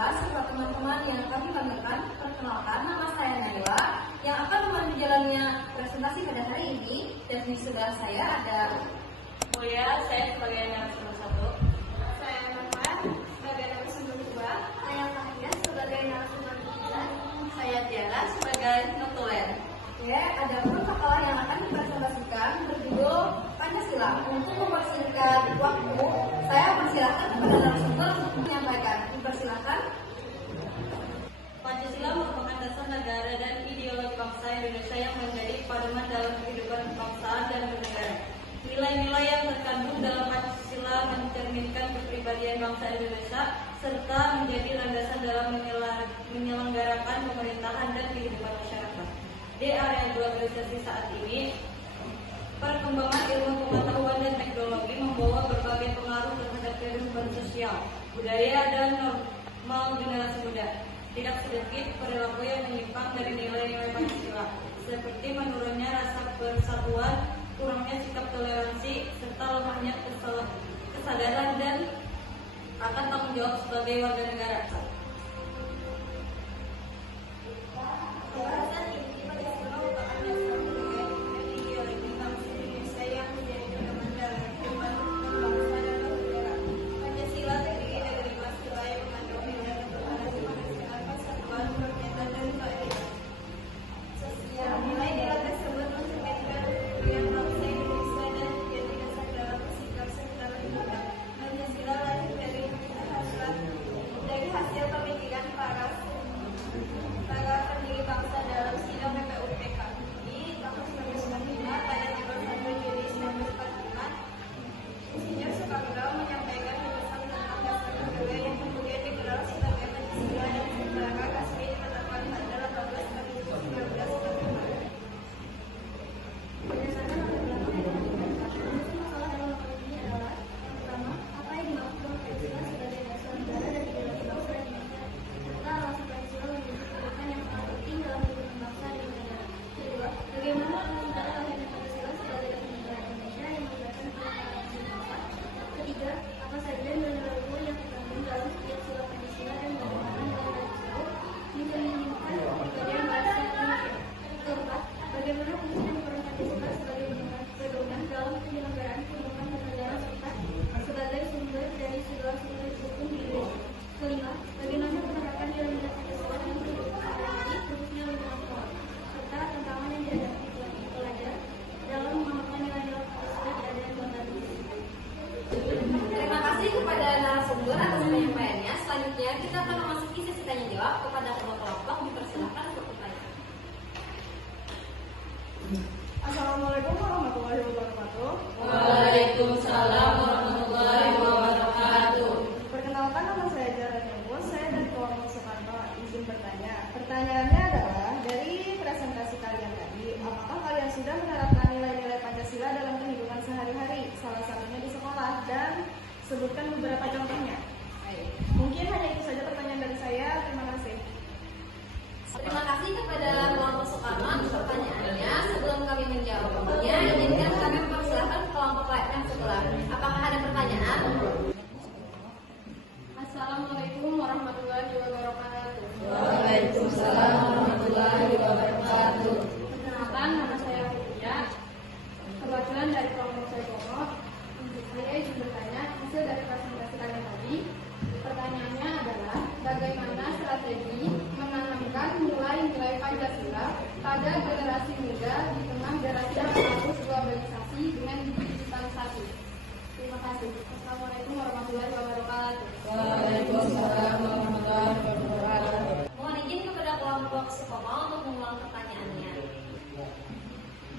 Pancasila serta teman-teman yang kami banggakan, perkenalkan nama saya Naila yang akan memandu jalannya presentasi pada hari ini. Dan di sebelah saya ada Mulia, saya sebagai narasumber 1. Saya Rahmat sebagai narasumber 2. Saya Fahia sebagai narasumber 3. Saya Tiara sebagai notulen. ya, ada pun makalah yang akan dipresentasikan berjudul Pancasila. Untuk mempersingkat waktu, saya persilahkan kepada narasumber untuk menyampaikan. Dipersilakan. Pancasila merupakan dasar negara dan ideologi bangsa Indonesia yang menjadi pedoman dalam kehidupan kebangsaan dan bernegara. Nilai-nilai yang terkandung dalam Pancasila mencerminkan kepribadian bangsa Indonesia serta menjadi landasan dalam menyelenggarakan pemerintahan dan kehidupan masyarakat. Di area globalisasi saat ini, perkembangan ilmu pengetahuan dan teknologi membawa berbagai pengaruh terhadap kehidupan sosial, budaya, dan normal generasi muda. Tidak sedikit perilaku yang menyimpang dari nilai-nilai Pancasila, seperti menurunnya rasa persatuan, kurangnya sikap toleransi, serta lemahnya kesadaran dan akan tanggung jawab sebagai warga negara. Pembahasan inti Pancasila merupakan dasar mengenai ideologi bangsa Indonesia yang menjadi pedoman dalam kehidupan bangsa dan bernegara. Pancasila terdiri dari 5 sila yang mengandung nilai ketuhanan, kemanusiaan, persatuan, kerakyatan, dan keadilan sosial. Nilai-nilai tersebut mencerminkan kepribadian bangsa Indonesia dan menjadi dasar dalam bersikap serta bertindak. Pancasila lahir dari hasil pemikiran para pendiri bangsa dalam sidang PPUPK di tahun 1945 pada tanggal 1 Juli 1945. Insinyur Soekarno menyampaikan pesan tentang dasar negara yang kemudian digelar sebagai Pancasila dan secara resmi ditetapkan pada 18 Agustus 1945. Berdasarkan latar belakang yang diperlukan, masalah dalam hal ini adalah yang pertama, apa yang dimaksud Pancasila sebagai dasar negara dan ideologi bangsa Indonesia, serta alasan Pancasila menjadi kedudukan yang sangat penting dalam kehidupan bangsa dan negara. Kedua, bagaimana sementara lahirnya Pancasila sebagai dasar negara Indonesia yang melibatkan keberagaman bangsa. Ketiga, apa saja nilai-nilai luhur yang terkandung dalam setiap sila Pancasila dan bagaimana nilai tersebut mencerminkan kepribadian bangsa Indonesia. Keempat, bagaimana fungsi dan peran Pancasila sebagai pedoman dalam penyelenggaraan kehidupan bernegara serta sebagai sumber dari segala sumber hukum di Indonesia. Kelima, bagaimana penerapan nilai-nilai Pancasila dalam kehidupan sehari-hari, khususnya lingkungan sekolah, serta tantangan yang dihadapi pelajar dalam mengamalkan nilai-nilai Pancasila di area globalisasi. Terima kasih kepada narasumber atas penyampaiannya. Selanjutnya kita akan memasuki sesi tanya jawab kepada kedua kelompok. Dipersilakan untuk bertanya. Assalamualaikum warahmatullahi wabarakatuh. Waalaikumsalam warahmatullahi wabarakatuh. Perkenalkan, nama saya Jaran Yunus. Saya dari kelompok Soekarno. Izin bertanya. Pertanyaannya adalah, dari presentasi kalian tadi, apakah kalian sudah menerapkan nilai-nilai Pancasila dalam kehidupan sehari-hari, salah satunya di sekolah, dan sebutkan beberapa contohnya? Mungkin hanya itu saja pertanyaan dari saya. Terima kasih. Terima kasih kepada kelompok Soekarno atas pertanyaannya. Sebelum kami menjawabnya, izinkan kami mempersilahkan kelompok lain yang sebelah. Apakah ada pertanyaan? Assalamualaikum warahmatullahi wabarakatuh. Waalaikumsalam warahmatullahi wabarakatuh. Perkenalkan, nama saya Fitria. Perwakilan dari kelompok Soekarno. Untuk saya izin bertanya hasil dari presentasi kalian tadi. Pertanyaannya adalah, bagaimana strategi menanamkan nilai-nilai Pancasila pada generasi muda di tengah generasi yang harus globalisasi dengan digitalisasi? Terima kasih. Assalamualaikum warahmatullahi wabarakatuh. Waalaikumsalam warahmatullahi wabarakatuh. Mohon izin kepada kelompok Soekarno untuk mengulang pertanyaannya.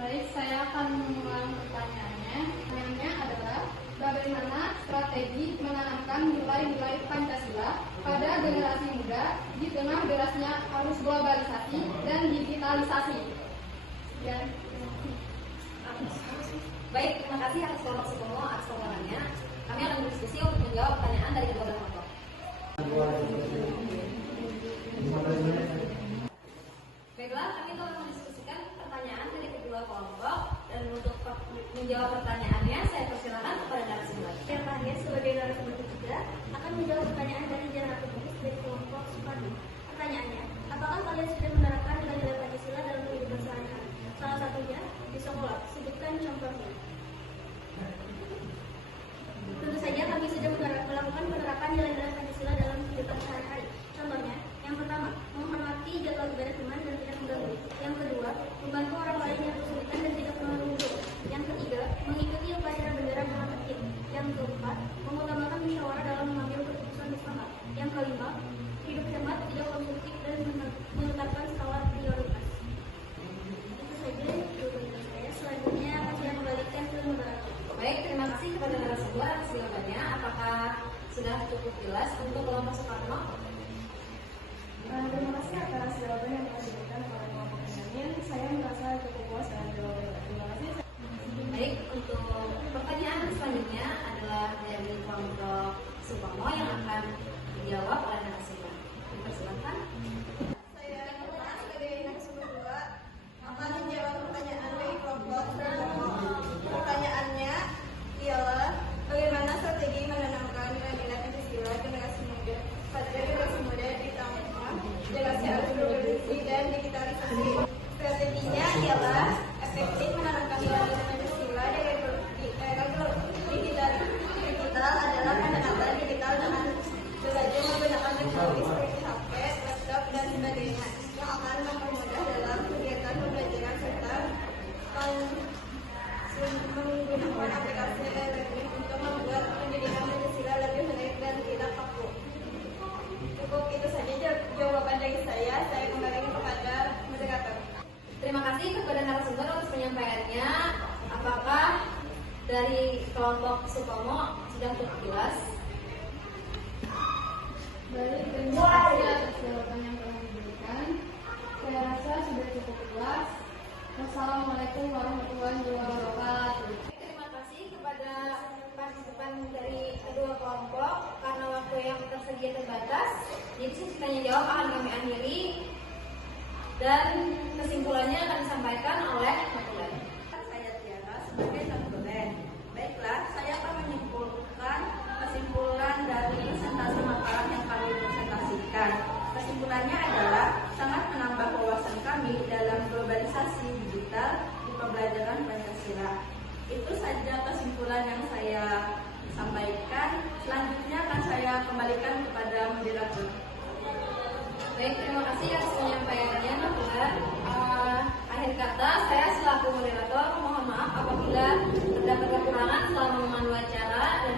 Baik, saya akan mengulang pertanyaannya. Pertanyaannya adalah, bagaimana strategi menanamkan nilai-nilai Pancasila pada generasi muda di tengah derasnya arus globalisasi dan digitalisasi? Dan Baik, terima kasih atas kelompok Soekarno atas pertanyaannya. Kami akan berdiskusi untuk menjawab pertanyaan dari kedua kelompok. Baiklah, kami telah mendiskusikan pertanyaan dari kedua kelompok, dan untuk menjawab pertanyaannya saya persilakan kepada narasumber. Saya Fahia sebagai narasumber ketiga akan menjawab pertanyaan dari Jaran Yunus dari kelompok Cukup itu saja jawaban dari saya. Saya kembalikan kepada moderator. Terima kasih kepada narasumber atas penyampaiannya. Apakah dari kelompok Supomo sudah cukup jelas? Baik, terima kasih atas jawaban yang telah diberikan. Saya rasa sudah cukup jelas. Wassalamualaikum warahmatullahi wabarakatuh. Terima kasih kepada partisipan dari kedua kelompok. Karena waktu yang tersedia terbatas, jadi sesi tanya jawab akan kami akhiri dan kesimpulannya akan disampaikan oleh Matulen. Saya Tiara sebagai Matulen. Baiklah, saya akan menyimpulkan kesimpulan dari presentasi makalah yang kami presentasikan. Kesimpulannya adalah sangat menambah wawasan kami dalam globalisasi digital di pembelajaran Pancasila. Itu saja kesimpulan yang saya sampaikan. Selanjutnya akan saya kembalikan kepada moderator. Baik, terima kasih atas penyampaiannya, Matulen. Akhir kata, saya selaku moderator mohon maaf apabila terdapat kekurangan selama memandu acara dan